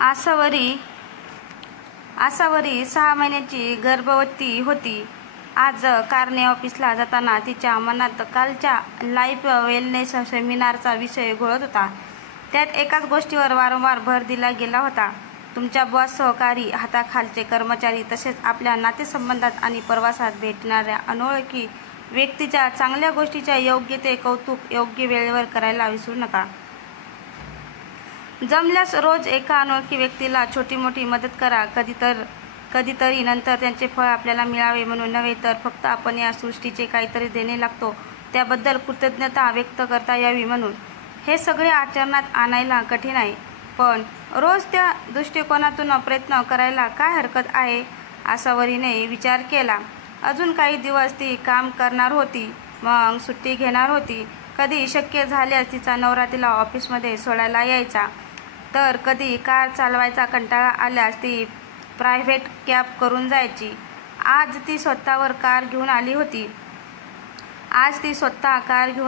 आसावरी 6 महिन्याची गर्भवती होती. आज कारने ऑफिसला जाताना तिच्या मनात कालच्या लाईफ वेलनेस सेमिनारचा विषय घोळत होता. त्यात एकाच गोष्टीवर वारंवार भर दिला गेला होता. तुमच्या बॉस, सहकारी, हाताखालचे कर्मचारी तसेच आपल्या नातेसंबंधात आणि प्रवासात भेटणाऱ्या अनोळखी व्यक्तीच्या चांगल्या गोष्टीच्या योग्य ते कौतुक योग्य वेळेवर करायला विसरू नका. जमल्यास रोज एका अनोळखी व्यक्तीला छोटी मोठी मदत करा. कधीतरी नंतर त्यांचे फळ आपल्याला मिळावे म्हणून नव्हे, तर फक्त आपण या सृष्टीचे काहीतरी देणे लागतो त्याबद्दल कृतज्ञता व्यक्त करता यावी म्हणून. हे सगळे आचरणात आणायला कठीण आहे, पण रोज त्या दृष्टिकोनातून प्रयत्न करायला काय हरकत आहे. आसावरीने विचार केला. अजून काही दिवस ती काम करणार होती, मग सुट्टी घेणार होती. कधी शक्य झाल्यास तिचा नवरा तिला ऑफिसमध्ये सोडायला यायचा, तर कधी कार चालवायचा कंटाळा आल्यास ती प्रायव्हेट कॅब करून जायची. आज ती स्वतः कार घेऊन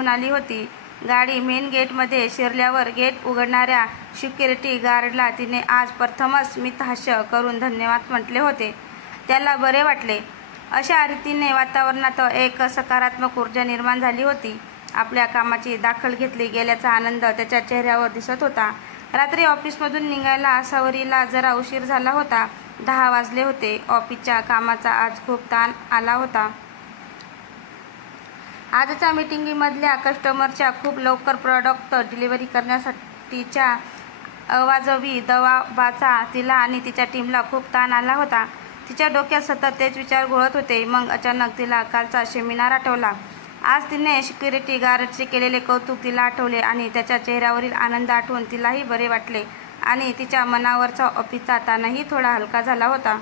आली होती. गाडी मेन गेटमध्ये शिरल्यावर गेट उघडणाऱ्या सिक्युरिटी गार्डला तिने आज प्रथमच स्मितहास्य करून धन्यवाद म्हटले होते. त्याला बरे वाटले. अशा रीतीने वातावरणात एक सकारात्मक ऊर्जा निर्माण झाली होती. आपल्या कामाची दखल घेतली गेल्याचा आनंद त्याच्या चेहऱ्यावर दिसत होता. रात्री ऑफिसमधून निघायला आसावरीला जरा उशीर झाला होता. 10 वाजले होते. ऑफिसच्या कामाचा आज खूप ताण आला होता. आजच्या मीटिंगमधल्या कस्टमरच्या खूप लवकर प्रॉडक्ट डिलिव्हरी करण्यासाठीच्या अवाजवी दबावाचा तिला आणि तिच्या टीमला खूप ताण आला होता. तिच्या डोक्यात सतत तेच विचार घोळत होते. मग अचानक तिला कालचा सेमिनार आठवला. आज तिने सिक्युरिटी गार्डचे केलेले कौतुक तिला आठवले आणि त्याच्या चेहऱ्यावरील आनंद आठवून तिलाही बरे वाटले आणि तिच्या मनावरचा ऑफिसचा ताणही थोडा हलका झाला होता.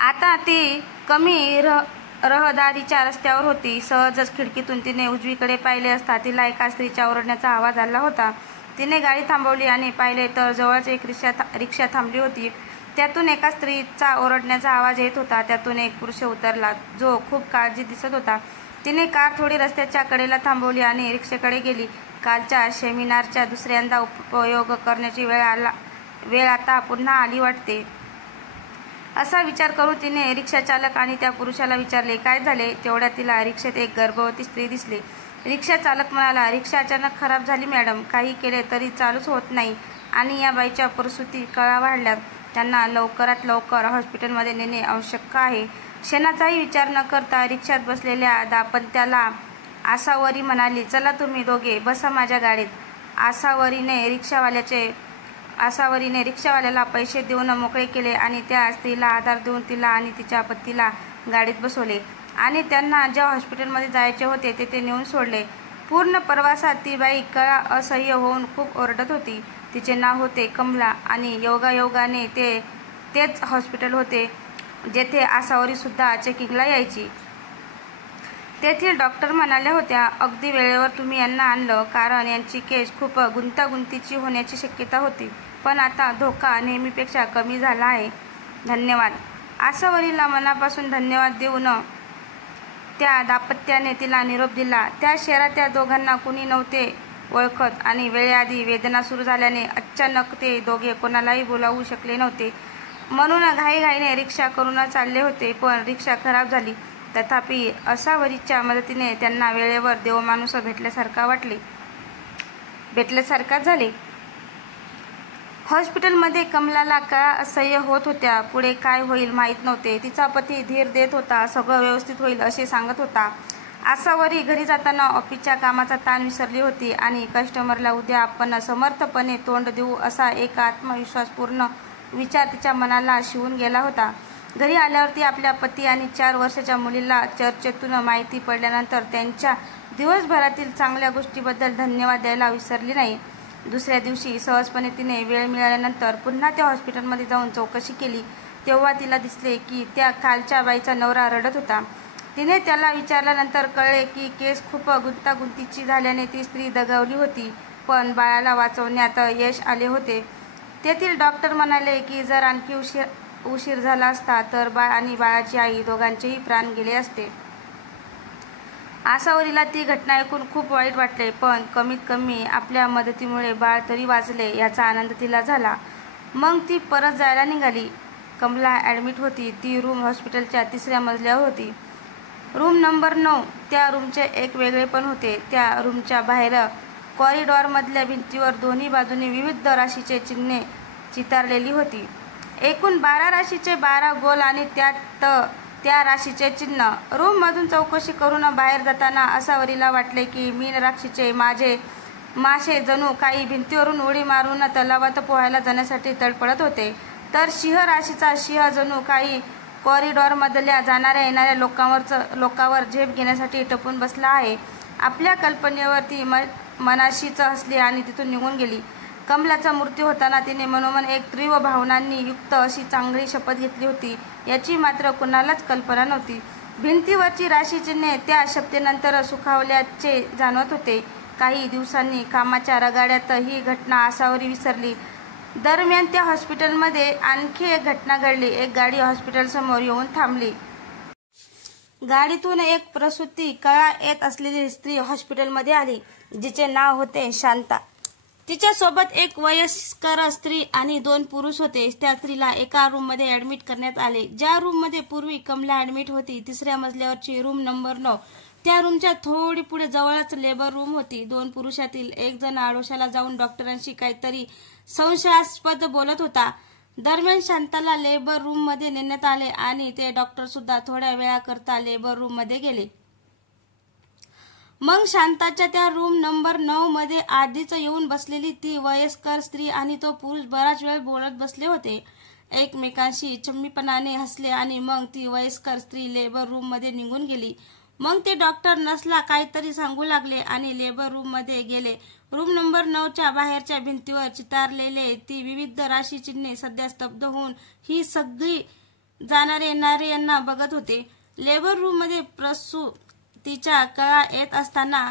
आता ती कमी रहदारीच्या रस्त्यावर होती. सहजच खिडकीतून तिने उजवीकडे पाहिले असता तिला एका स्त्रीच्या ओरडण्याचा आवाज आला होता. तिने गाडी थांबवली आणि पाहिले तर जवळच एक रिक्षा थांबली होती. त्यातून एका स्त्रीचा ओरडण्याचा आवाज येत होता. त्यातून एक पुरुष उतरला, जो खूप काळजी दिसत होता. तिने कार थोडी रस्त्याच्या कडेला थांबवली आणि रिक्षेकडे गेली. कालच्या सेमिनारचा दुसऱ्यांदा उपयोग करण्याची वेळ आता पुन्हा आली वाटते, असा विचार करून तिने रिक्षाचालक आणि त्या पुरुषाला विचारले, काय झाले. तेवढ्यात तिला रिक्षेत एक गर्भवती स्त्री दिसली. रिक्षा चालक म्हणाला, रिक्षा अचानक खराब झाली मॅडम. काही केले तरी चालूच होत नाही आणि या बाईच्या प्रसूती कळा वाढल्यात. त्यांना लवकरात लवकर हॉस्पिटलमध्ये नेणे आवश्यक आहे. क्षणाचाही विचार न करता रिक्षात बसलेल्या दाम्पत्याला आसावरी म्हणाली, चला तुम्ही दोघे बसा माझ्या गाडीत. आसावरीने रिक्षावाल्याला पैसे देऊन मोकळे केले आणि त्या स्त्रीला आधार देऊन तिला आणि तिच्या पतीला गाडीत बसवले आणि त्यांना ज्या हॉस्पिटलमध्ये जायचे होते तेथे नेऊन सोडले. पूर्ण प्रवासात ती बाई कळा असह्य होऊन खूप ओरडत होती. तिचे नाव होते कमला आणि योगायोगाने तेच हॉस्पिटल होते जेथे आसावरी सुद्धा चेकिंगला यायची. तेथील डॉक्टर म्हणाल्या होत्या, अगदी वेळेवर तुम्ही यांना आणलं, कारण यांची केस खूप गुंतागुंतीची होण्याची शक्यता होती. पण आता धोका नेहमीपेक्षा कमी झाला आहे. धन्यवाद. आसावरीला मनापासून धन्यवाद देऊन त्या दाम्पत्याने तिला निरोप दिला. त्या शहरात त्या दोघांना कुणी नव्हते ओळखत आणि वेळेआधी वेदना सुरू झाल्याने अचानक ते दोघे कोणालाही बोलावू शकले नव्हते, म्हणून घाईघाईने रिक्षा करून चालले होते. पण रिक्षा खराब झाली. तथापि आसावरीच्या मदतीने त्यांना वेळेवर देवमाणूस भेटल्यासारखा झाले. हॉस्पिटलमध्ये कमलाला कळा असह्य होत होत्या. पुढे काय होईल माहीत नव्हते. तिचा पती धीर देत होता. सगळं व्यवस्थित होईल असे सांगत होता. आसावरी घरी जाताना ऑफिसच्या कामाचा ताण विसरली होती आणि कस्टमरला उद्या आपण समर्थपणे तोंड देऊ असा एक आत्मविश्वासपूर्ण विचार तिच्या मनाला शिवून गेला होता. घरी आल्यावर ती आपल्या पती आणि 4 वर्षाच्या मुलीला चर्चेतून माहिती पडल्यानंतर त्यांच्या दिवसभरातील चांगल्या गोष्टीबद्दल धन्यवाद द्यायला विसरली नाही. दुसऱ्या दिवशी सहजपणे तिने वेळ मिळाल्यानंतर पुन्हा त्या हॉस्पिटलमध्ये जाऊन चौकशी केली. तेव्हा तिला दिसले की त्या कालच्या बाईचा नवरा रडत होता. तिने त्याला विचारल्यानंतर कळले की केस खूप गुंतागुंतीची झाल्याने ती स्त्री दगावली होती, पण बाळाला वाचवण्यात यश आले होते. तेथील डॉक्टर म्हणाले की जर आणखी उशीर झाला असता तर बाळ आणि बाळाची आई दोघांचेही प्राण गेले असते. आसावरीला ती घटना ऐकून खूप वाईट वाटले, पण कमीत कमी आपल्या मदतीमुळे बाळ तरी वाचले याचा आनंद तिला झाला. मग ती परत जायला निघाली. कमला ॲडमिट होती. ती रूम हॉस्पिटलच्या 3ऱ्या मजल्यावर होती. Room number 9. त्या रूमचे एक वेगळेपण होते. त्या रूमच्या बाहेर कॉरिडॉरमधल्या भिंतीवर दोन्ही बाजूनी विविध राशीचे चिन्हे चितारलेली होती. एकूण 12 राशीचे 12 गोल आणि त्यात त्या राशीचे चिन्ह. रूममधून चौकशी करून बाहेर जाताना आसावरीला वाटले की मीन राशीचे माझे मासे जणू काही भिंतीवरून उडी मारून तलावात पोहायला जाण्यासाठी तडफडत होते, तर सिंह राशीचा सिंह जणू काही कॉरिडॉरमधल्या जाणाऱ्या येणाऱ्या लोकांवर झेप घेण्यासाठी टपून बसला आहे. आपल्या कल्पनेवर ती मनाशीच हसली आणि तिथून निघून गेली. कमलाचा मृत्यू होताना तिने मनोमन एक तीव्र भावनांनी युक्त अशी चांगली शपथ घेतली होती, याची मात्र कुणालाच कल्पना नव्हती. भिंतीवरची राशीचिन्हे त्या शपथेनंतर सुखावल्याचे जाणवत होते. काही दिवसांनी कामाच्या रगाड्यात ही घटना आसावरी विसरली. दरम्यान त्या हॉस्पिटलमध्ये आणखी एक घटना घडली. एक गाडी हॉस्पिटलसमोर येऊन थांबली. गाडीतून एक प्रसूती कळा येत असलेली स्त्री हॉस्पिटलमध्ये आली, जिचे नाव होते शांता. तिच्यासोबत एक वयस्कर स्त्री आणि 2 पुरुष होते. त्या स्त्रीला एका रूममध्ये ॲडमिट करण्यात आले. ज्या रूममध्ये पूर्वी कमला ॲडमिट होती, 3ऱ्या मजल्यावरची रूम नंबर 9. त्या रूमच्या थोडी पुढे जवळच लेबर रूम होती. 2 पुरुषातील एक जण आडोशाला जाऊन डॉक्टरांशी काहीतरी संशयास्पद बोलत होता. दरम्यान शांताला लेबर रूममध्ये नेण्यात आले आणि ते डॉक्टर सुद्धा थोड्या वेळाकरता लेबर रूममध्ये गेले. मग शांताच्या त्या रूम नंबर 9 मध्ये आधीच येऊन बसलेली ती वयस्कर स्त्री आणि तो पुरुष बराच वेळ बोलत बसले होते. एकमेकांशी चम्मीपणाने हसले आणि मग ती वयस्कर स्त्री लेबर रूममध्ये निघून गेली. मग ते डॉक्टर नर्सला काहीतरी सांगू लागले आणि लेबर रूममध्ये गेले. रूम नंबर 9च्या बाहेरच्या भिंतीवर चितारलेले ती विविध राशी चिन्हे सध्या स्तब्ध होऊन ही सगळी जाणारे येणारे यांना बघत होते. लेबर रूममध्ये प्रसूतीच्या कळा येत असताना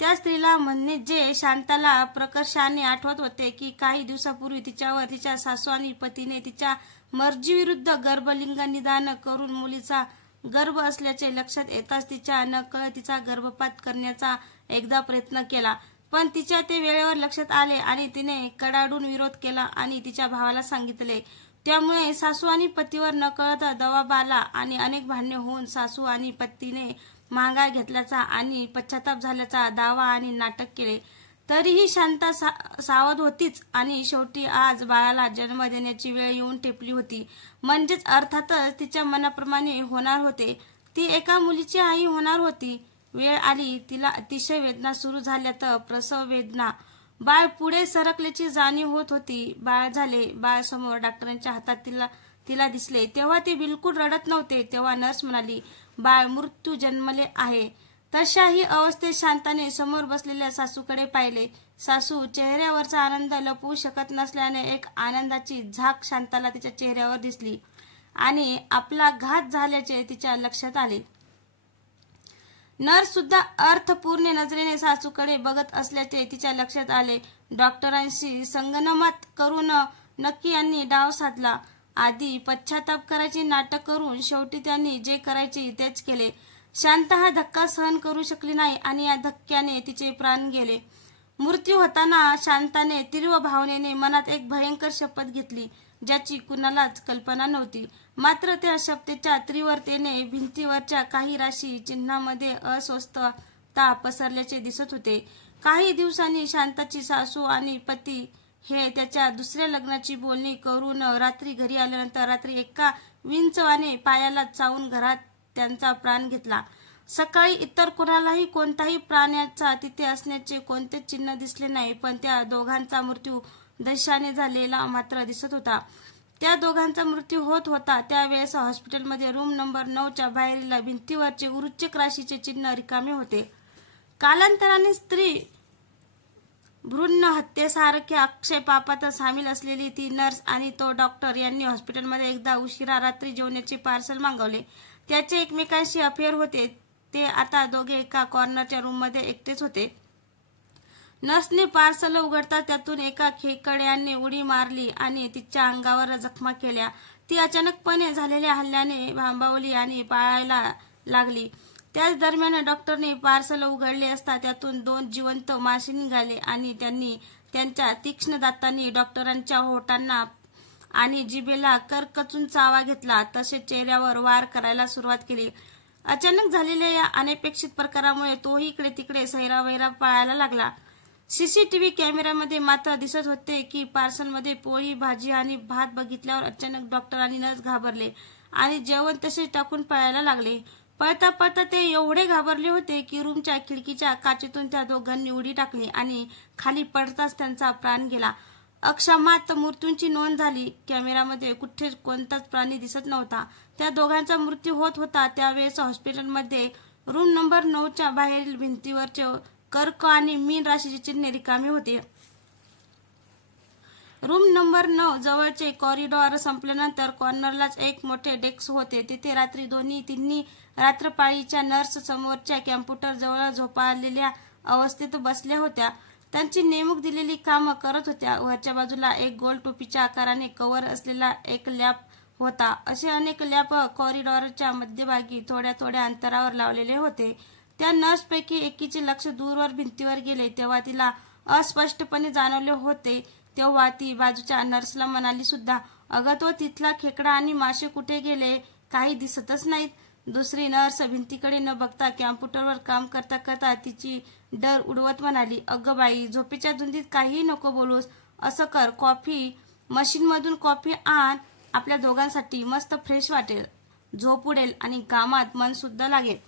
त्या स्त्रीला म्हणणे जे शांताला प्रकर्षाने आठवत होते की काही दिवसापूर्वी तिच्यावर तिच्या सासू आणि पतीने तिच्या मर्जीविरुद्ध गर्भलिंग निदान करून मुलीचा गर्भ असल्याचे लक्षात येताच तिच्या नकळत तिचा गर्भपात करण्याचा एकदा प्रयत्न केला, पण तिच्या ते वेळेवर लक्षात आले आणि तिने कडाडून विरोध केला आणि तिच्या भावाला सांगितले. त्यामुळे सासू आणि पतीवर नकळत दबाव आला आणि अनेक भांडणे होऊन सासू आणि पतीने माघार घेतल्याचा आणि पश्चाताप झाल्याचा दावा आणि नाटक केले. तरीही शांता सावध होतीच आणि शेवटी आज बाळाला जन्म देण्याची वेळ येऊन ठेपली होती. म्हणजेच अर्थातच तिच्या मनाप्रमाणे होणार होते. ती एका मुलीची आई होणार होती. वेळ आली. तिला अतिशय वेदना सुरू झाल्या, तर प्रसव वेदना. बाळ पुढे सरकल्याची जाणीव होत होती. बाळ झाले. बाळ समोर डॉक्टरांच्या हातात तिला दिसले. तेव्हा ते बिलकुल रडत नव्हते. तेव्हा नर्स म्हणाली, बाळ मृत्यू जन्मले आहे. तशाही अवस्थेत शांताने समोर बसलेल्या सासूकडे पाहिले. सासू चेहऱ्यावरचा आनंद लपवू शकत नसल्याने एक आनंदाची झाक शांताला तिच्या चेहऱ्यावर दिसली आणि आपला घात झाल्याचे तिच्या लक्षात आले. नर्स सुद्धा अर्थपूर्ण नजरेने सासूकडे बघत असल्याचे तिच्या लक्षात आले. डॉक्टरांशी संगनमत करून नक्की यांनी डाव साधला. आधी पश्चाताप करायचे नाटक करून शेवटी त्यांनी जे करायचे तेच केले. शांता हा धक्का सहन करू शकली नाही आणि या धक्क्याने तिचे प्राण गेले. मृत्यू होताना शांताने तीव्र भावनेने मनात एक भयंकर शपथ घेतली, ज्याची कुणालाच कल्पना नव्हती. मात्र त्या शपथेच्या तीव्रतेने भिंतीवरच्या काही राशी चिन्हांमध्ये अस्वस्थता पसरल्याचे दिसत होते. काही दिवसांनी शांताची सासू आणि पती हे त्याच्या 2ऱ्या लग्नाची बोलणी करून रात्री घरी आल्यानंतर रात्री एका विंचवाने पायाला चावून घरात त्यांचा प्राण घेतला. सकाळी इतर कुणालाही कोणत्याही प्राण्याचा तिथे असण्याचे कोणतेच चिन्ह दिसले नाही, पण त्या दोघांचा मृत्यू दशाने झालेला मात्र दिसत होता. त्या दोघांचा मृत्यू होत होता त्यावेळेस हॉस्पिटलमध्ये रूम नंबर 9च्या बाहेरील भिंतीवरचे वृश्चिक राशीचे चिन्ह रिकामे होते. कालांतराने स्त्री भ्रूण हत्येसारख्या अक्षय पापात सामील असलेली ती नर्स आणि तो डॉक्टर यांनी हॉस्पिटलमध्ये एकदा उशिरा रात्री जेवणाचे पार्सल मागवले. त्याचे एकमेकांशी अफेअर होते. ते आता दोघे एका कॉर्नरच्या रूममध्ये एकटेच होते. नर्सने पार्सल उघडता त्यातून एका खेकड्याने उडी मारली आणि तिच्या अंगावर जखमा केल्या. ती अचानकपणे झालेल्या हल्ल्याने भांबावली आणि पळायला लागली. त्याच दरम्यान डॉक्टरने पार्सल उघडले असता त्यातून 2 जिवंत मासे निघाले आणि त्यांनी त्यांच्या तीक्ष्ण दातांनी डॉक्टरांच्या ओठांना आणि जिभेला करकचून चावा घेतला, तसेच चेहऱ्यावर वार करायला सुरुवात केली. अचानक झालेल्या या अनपेक्षित प्रकारामुळे तोही इकडे तिकडे सैरावैरा पळायला लागला. सीसीटीव्ही कॅमेऱ्यामध्ये मात्र दिसत होते की पार्सलमध्ये पोळी, भाजी आणि भात बघितल्यावर अचानक डॉक्टर आणि नर्स घाबरले आणि जेवण तसेच टाकून पळायला लागले. पळता पळता ते एवढे घाबरले होते की रूमच्या खिडकीच्या काचेतून त्या दोघांनी उडी टाकली आणि खाली पडताच त्यांचा प्राण गेला. अक्षमात मृत्यूंची नोंद झाली. कॅमेऱ्यामध्ये कुठेच कोणताच प्राणी दिसत नव्हता. त्या दोघांचा मृत्यू होत होता त्यावेळेस हॉस्पिटलमध्ये रूम नंबर 9च्या बाहेरील भिंतीवरचे कर्क आणि मीन राशीचे चिन्ह रिकामे होते. रूम नंबर 9 जवळचे कॉरिडॉर संपल्यानंतर कॉर्नरलाच एक मोठे डेस्क होते. तिथे रात्री तिन्ही रात्रपाळीच्या नर्स समोरच्या कॅम्प्युटर जवळ झोपाळलेल्या अवस्थेत बसल्या होत्या. त्यांची नेमूक दिलेली कामं करत होत्या. वरच्या बाजूला एक गोल टोपीच्या आकाराने कव्हर असलेला एक लॅब होता. असे अनेक लॅब कॉरिडॉरच्या मध्यभागी थोड्या थोड्या अंतरावर लावलेले होते. त्या नर्सपैकी एकीचे लक्ष दूरवर भिंतीवर गेले तेव्हा तिला अस्पष्टपणे जाणवले होते. तेव्हा ती बाजूच्या नर्सला म्हणाली सुद्धा, "अगं, तो तिथला खेकडा आणि मासे कुठे गेले? काही दिसतच नाहीत." दुसरी नर्स भिंतीकडे न बघता कॅम्प्युटरवर काम करता करता तिची डर उडवत म्हणाली, "अगं बाई, झोपेच्या धुंदीत काहीही नको बोलूस. असं कर, कॉफी मशीनमधून कॉफी आण. आपल्या दोघांसाठी मस्त फ्रेश वाटेल, झोप उडेल आणि कामात मन सुद्धा लागेल."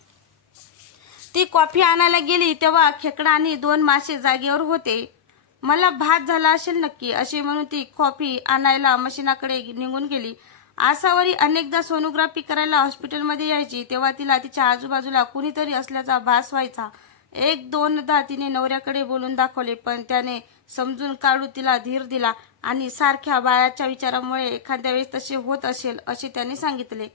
ती कॉफी आणायला गेली तेव्हा खेकडा आणि 2 मासे जागेवर होते. "मला भात झाला असेल नक्की," असे म्हणून ती कॉफी आणायला मशीनाकडे निघून गेली. आसावरी अनेकदा सोनोग्राफी करायला हॉस्पिटलमध्ये यायची तेव्हा तिला तिच्या आजूबाजूला कुणीतरी असल्याचा भास व्हायचा. 1-2दा तिने नवऱ्याकडे बोलून दाखवले पण त्याने समजून काढू तिला धीर दिला आणि सारख्या बाळाच्या विचारामुळे एखाद्या वेळेस तसे होत असेल असे त्याने सांगितले.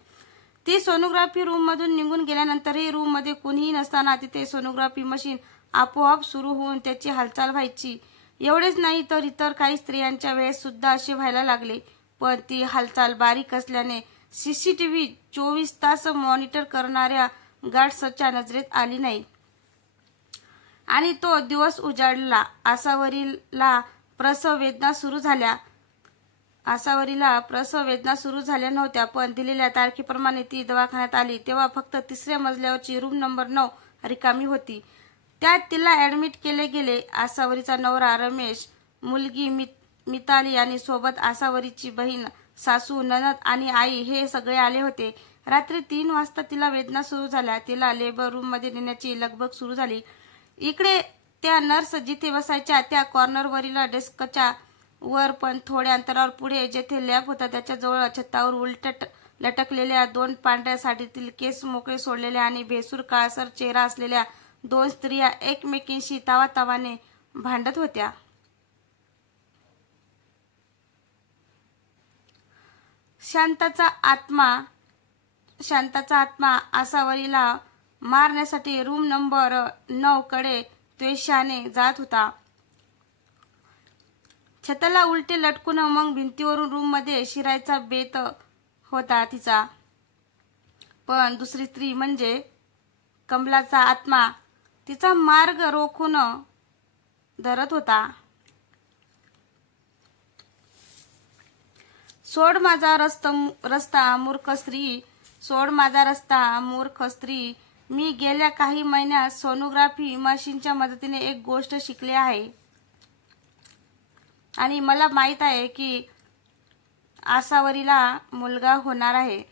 ती सोनोग्राफी रूममधून निघून गेल्यानंतरही रूममध्ये कुणीही नसताना तिथे सोनोग्राफी मशीन आपोआप सुरू होऊन त्याची हालचाल व्हायची. एवढेच नाही तर इतर काही स्त्रियांच्या वेळेस सुद्धा असे व्हायला लागले. पण ती हालचाल बारीक असल्याने सीसीटीव्ही 24 तास मॉनिटर करणाऱ्या गार्ड्सच्या नजरेत आली नाही आणि तो दिवस उजाडला. आसावरीला प्रसव वेदना सुरू झाल्या नव्हत्या पण दिलेल्या तारखेप्रमाणे ती दवाखान्यात आली तेव्हा फक्त 3ऱ्या मजल्यावरची रूम नंबर 9 रिकामी होती. त्यात तिला ऍडमिट केले गेले. आसावरीचा नवरा रमेश, मुलगी मिताली आणि सोबत आसावरीची बहीण, सासू, नणद आणि आई हे सगळे आले होते. रात्री 3 वाजता तिला वेदना सुरू झाल्या. तिला लेबर रूम मध्ये नेण्याची लगबग सुरू झाली. इकडे त्या नर्स जिथे बसायच्या त्या कॉर्नरवरील डेस्कच्या वर पण थोड्या अंतरावर पुढे जेथे लॅब होता त्याच्याजवळ छतावर उलट लटकलेल्या 2 पांढऱ्या साडीतील केस मोकळे सोडलेल्या आणि भेसूर काळसर चेहरा असलेल्या 2 स्त्रिया एकमेकींशी तावातावाने भांडत होत्या. शांताचा आत्मा आसावरीला मारण्यासाठी रूम नंबर 9 कडे त्वेषाने जात होता. छताला उलटे लटकून मग भिंतीवरून रूममध्ये शिरायचा बेत होता तिचा. पण दुसरी स्त्री म्हणजे कमलाचा आत्मा तिचा मार्ग रोखून धरत होता. सोड माझा रस्ता मूर्ख स्त्री. मी गेल्या काही महिन्यात सोनोग्राफी मशीनच्या मदतीने एक गोष्ट शिकले आहे आणि मला माहित आहे की आसावरीला मुलगा होणार आहे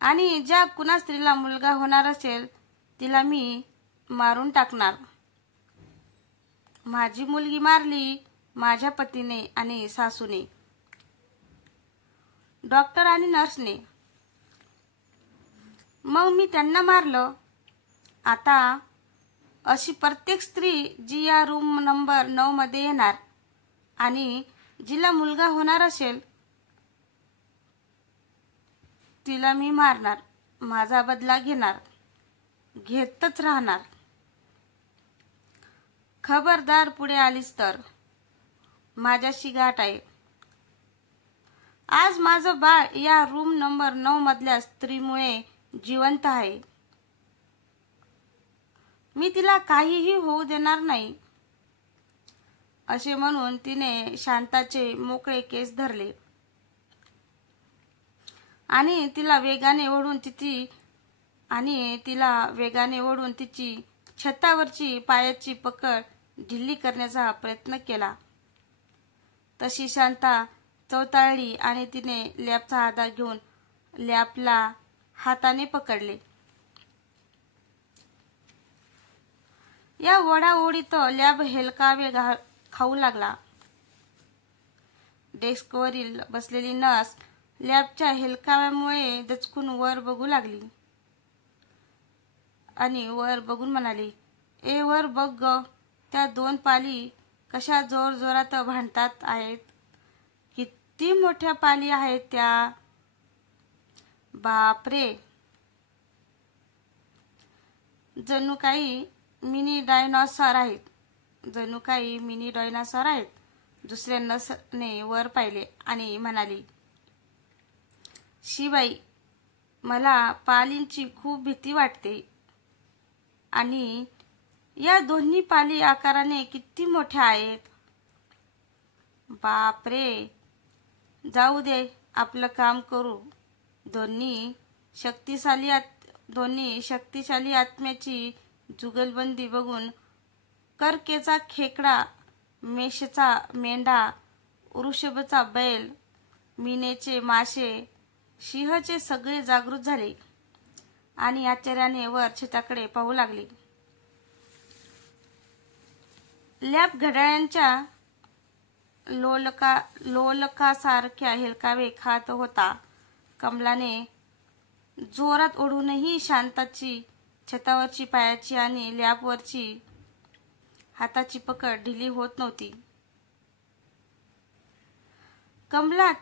आणि ज्या कुणा स्त्रीला मुलगा होणार असेल तिला मी मारून टाकणार. माझी मुलगी मारली माझ्या पतीने आणि सासूने, डॉक्टर आणि नर्सने. मग मी त्यांना मारलं. आता अशी प्रत्येक स्त्री जी या रूम नंबर 9 मध्ये येणार आणि जिला मुलगा होणार असेल तिला मी मारणार. माझा बदला घेतच राहणार. खबरदार पुढे आलीस तर माझ्याशी गाठ आहे. आज माझं बाळ या रूम नंबर 9 मधल्या स्त्रीमुळे जिवंत आहे. मी तिला काहीही होऊ देणार नाही. असे म्हणून तिने शांताचे मोकळे केस धरले आणि तिला वेगाने ओढून तिची छतावरची पायाची पकड ढिली करण्याचा प्रयत्न केला. तशी शांता चवताळली आणि तिने लॅबचा आधार घेऊन लॅबला हाताने पकडले. या ओढाओढीत लॅब हेलकावे खाऊ लागला. डेस्कवरील बसलेली नर्स लॅबच्या हेलकाव्यामुळे दचकून वर बघू लागली आणि वर बघून म्हणाली, "ए वर बघ ग, त्या दोन पाली कशा जोरजोरात भांडतात आहेत. किती मोठ्या पाली आहेत त्या. बापरे, जणू काही मिनी डायनॉसॉर आहेत. दुसऱ्या नर्सने वर पाहिले आणि म्हणाली, "शिबाई, मला पालींची खूप भीती वाटते. आणि या दोन्ही पाली आकाराने किती मोठ्या आहेत. बापरे, जाऊ दे, आपलं काम करू." दोन्ही शक्तिशाली आत्म्याची जुगलबंदी बघून कर्केचा खेकडा, मेषचा मेंढा, वृषभचा बैल, मीनेचे मासे, सिंहाचे सगळे जागृत झाले आणि आश्चर्याने वर छताकडे पाहू लागले. लॅब घड्याळांच्या लोलकासारख्या हेलकावे खात होता. कमलाने जोरात ओढूनही शांताची छतावरची पायाची आणि लॅबवरची हाताची पकड ढिली होत नव्हती. कमला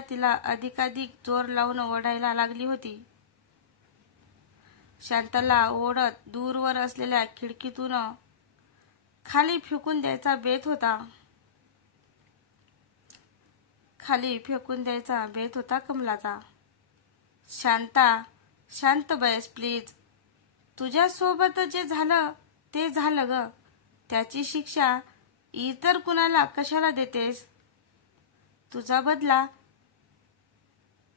तिला अधिकाधिक जोर लावून ओढायला लागली होती. शांताला ओढत दूरवर असलेल्या खिडकीतून खाली फेकून द्यायचा बेत होता कमलाचा. शांत बस प्लीज. तुझ्यासोबत जे झालं ते झालं ग. त्याची शिक्षा इतर कुणाला कशाला देतेस? तुझा बदला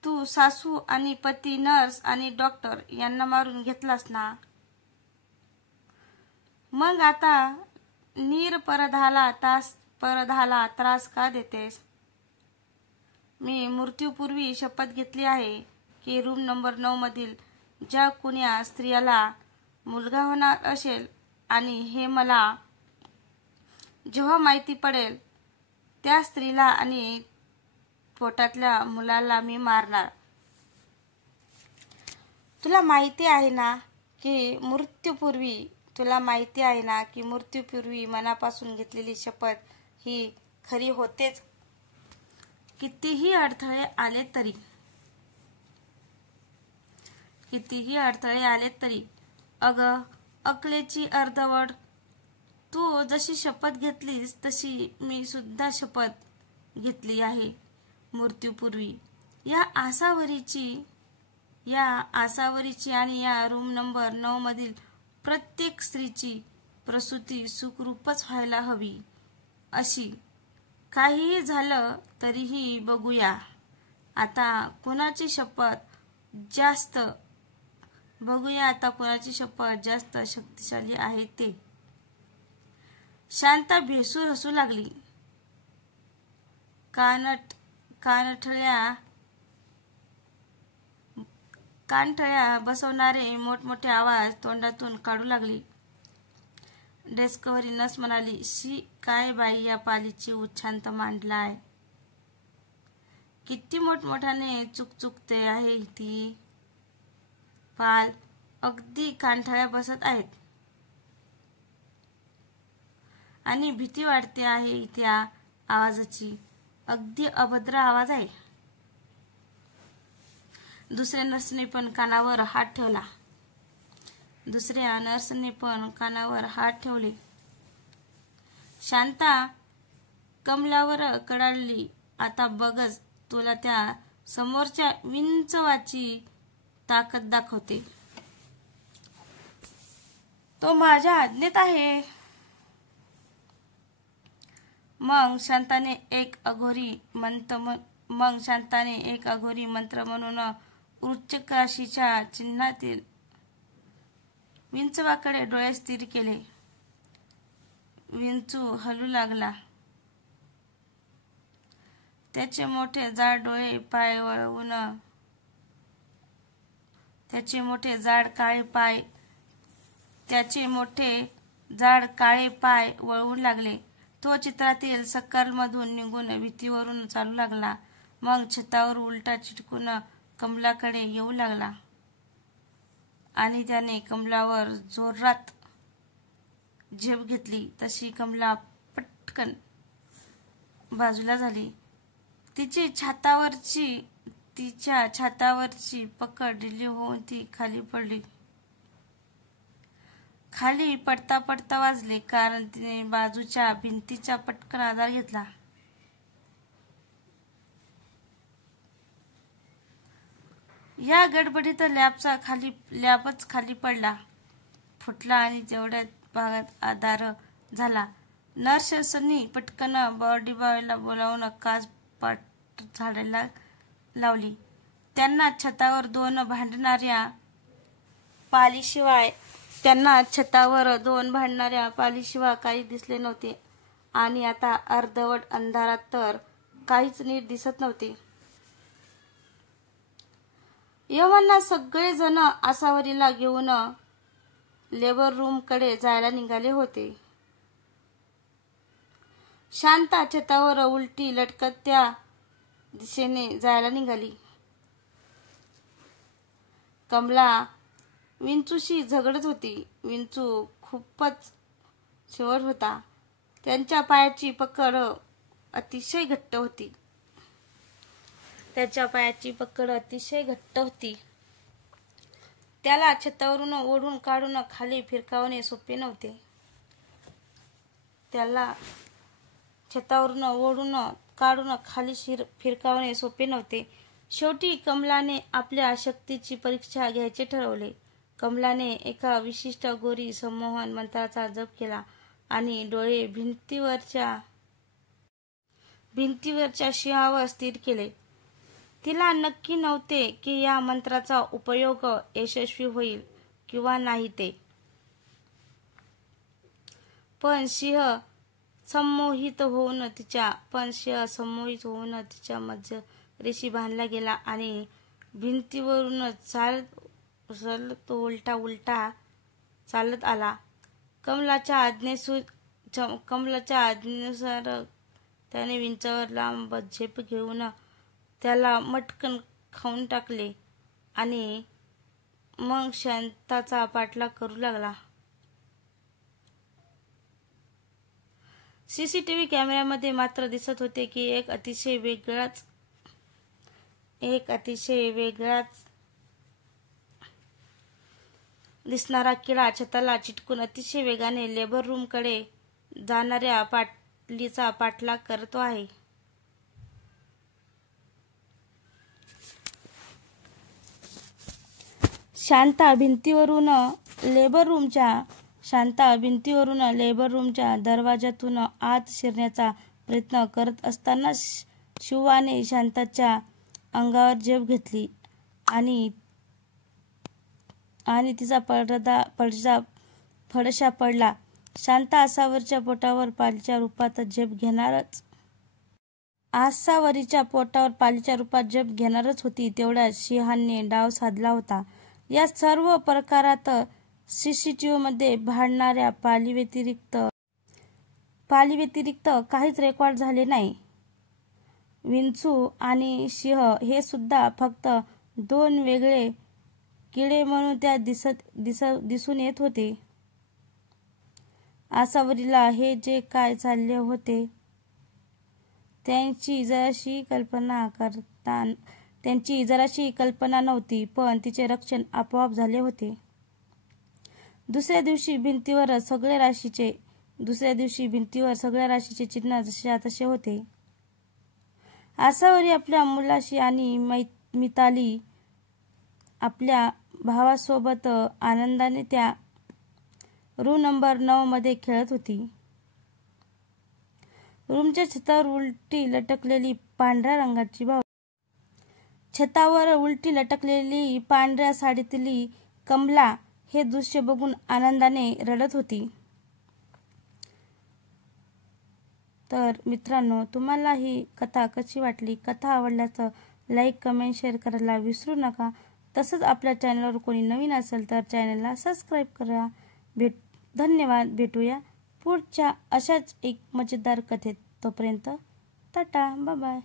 तू सासू आणि पती, नर्स आणि डॉक्टर यांना मारून घेतलास ना. मग आता परधाला त्रास का देतेस? मी मृत्यूपूर्वी शपथ घेतली आहे की रूम नंबर 9 मधील ज्या कुण्या स्त्रियाला मुलगा होणार असेल आणि हे मला जेव्हा माहिती पडेल, त्या स्त्रीला आणि पोटातल्या मुलाला मी मारणार. तुला माहिती आहे ना की मृत्यूपूर्वी मनापासून घेतलेली शपथ ही खरी होतेच. कितीही अडथळे आले तरी अगं अकलेची अर्धवट. तू जशी शपथ घेतलीस तशी मी सुद्धा शपथ घेतली आहे. मृत्यूपूर्वी या आसावरीची आणि या रूम नंबर 9 मधील प्रत्येक स्त्रीची प्रसूती सुखरूपच व्हायला हवी अशी. काहीही झालं तरीही बघूया आता कुणाची शपथ जास्त शक्तिशाली आहे ते. शांता भेसूर हसू लागली. कानठळ्या बसवणारे मोठमोठे आवाज तोंडातून काढू लागली. डेस्कवरील नर्स म्हणाली, "शी, काय बाई या पालीची उच्छांत मांडलाय. किती मोठमोठ्याने चुकते आहे ती पाल. अगदी कानठळ्या बसत आहेत आणि भीती वाटते आहे त्या आवाजाची. अगदी अभद्र आवाज आहे." दुसऱ्या नर्सने पण कानावर हात ठेवले. शांता कमलावर कडाडली. "आता बघच, तुला त्या समोरच्या विंचवाची ताकद दाखवते. तो माझ्या आज्ञेत आहे. मग शांताने एक अघोरी मंत्र म्हणून वृश्चिक चिन्हातील विंचवाकडे डोळे स्थिर केले. विंचू हलू लागला. त्याचे मोठे जाड डोळे पाय वळवून त्याचे मोठे जाड काळे पाय वळवू लागले. तो चित्रातील सक्कलमधून निघून भिंतीवरून चालू लागला. मग छतावर उलटा चिटकून कमलाकडे येऊ लागला आणि त्याने कमलावर जोरात झेप घेतली. तशी कमला पटकन बाजूला झाली. तिच्या छातावरची पकड ढिली होऊन ती खाली पडली. खाली पडता पडता वाजले, कारण तिने बाजूच्या भिंतीचा पटकन आधार घेतला. या गडबडीत लॅबच खाली पडला, फुटला आणि तेवढ्यात भागात आधार झाला. नर्सनी पटकन बॉडीबॉयला बोलावून काच पाट झाडायला लावली. त्यांना छतावर दोन भांडणाऱ्या पालीशिवाय काही दिसले नव्हते आणि आता अर्धवट अंधारात तर काहीच नीट दिसत नव्हते. यवना सगळे जण आसावरीला घेऊन लेबर रूम कडे जायला निघाले होते. शांता छतावर उलटी लटकत त्या दिशेने जायला निघाली. कमला विंचूशी झगडत होती. विंचू खूपच शेवट होता. त्यांच्या पायाची पकड अतिशय घट्ट होती. त्याला छतावरून ओढून काढून खाली फिरकावणे सोपे नव्हते. शेवटी कमलाने आपल्या शक्तीची परीक्षा घ्यायचे ठरवले. कमलाने एका विशिष्ट अघोरी संमोहन मंत्राचा जप केला आणि डोळे भिंतीवरच्या सिंहावर स्थिर केले. तिला नक्की नव्हते की या मंत्राचा उपयोग यशस्वी होईल किंवा नाही ते. पण सिंह संमोहित होऊन तिच्या मध्यरेशी बांधला गेला आणि भिंतीवरून चालत उलटा चालत आला. कमलाच्या आज्ञेनुसार त्याने विंचावर लांब झेप घेऊन त्याला मटकन खाऊन टाकले आणि मग शांताचा पाठलाग करू लागला. सीसीटीव्ही कॅमेऱ्यामध्ये मात्र दिसत होते की एक अतिशय वेगळाच दिसणारा किडा छताला चिटकून अतिशय वेगाने लेबर रूम कडे जाणाऱ्या पाटलीचा पाठलाग करतो आहे. शांता भिंतीवरून लेबर रूमच्या दरवाजातून आत शिरण्याचा प्रयत्न करत असताना शिवाने शांताच्या अंगावर झेप घेतली आणि तिचा फडशा पडला. शांता आसावरीच्या पोटावर पालीच्या रूपात झेप घेणारच होती. तेवढ्यात सिंहाने डाव साधला होता. या सर्व प्रकारात सीसीटीव्हीमध्ये भांडणाऱ्या पालीव्यतिरिक्त काहीच रेकॉर्ड झाले नाही. विंचू आणि सिंह हे सुद्धा फक्त दोन वेगळे किडे म्हणून त्या दिसून येत होते. आसावरीला हे जे काय चालले होते त्यांची जराशी कल्पना नव्हती, पण तिचे रक्षण आपोआप झाले होते. दुसऱ्या दिवशी भिंतीवर सगळ्या राशीचे चिन्ह जसे तसे होते. आसावरी आपल्या मुलाशी आणि मिताली आपल्या भावासोबत आनंदाने त्या रूम नंबर 9 मध्ये खेळत होती. रूमच्या छतावर उलटी लटकलेली पांढऱ्या रंगाची छतावर उलटी लटकलेली पांढऱ्या साडीतली कमला हे दृश्य बघून आनंदाने रडत होती. तर मित्रांनो, तुम्हाला ही कथा कशी वाटली? कथा आवडल्यास लाईक, कमेंट, शेअर करायला विसरू नका. तसंच आपल्या चॅनलवर कोणी नवीन असेल तर चॅनलला सबस्क्राईब करा. धन्यवाद. भेटूया पुढच्या अशाच एक मजेदार कथेत. तोपर्यंत टाटा, बाय बाय.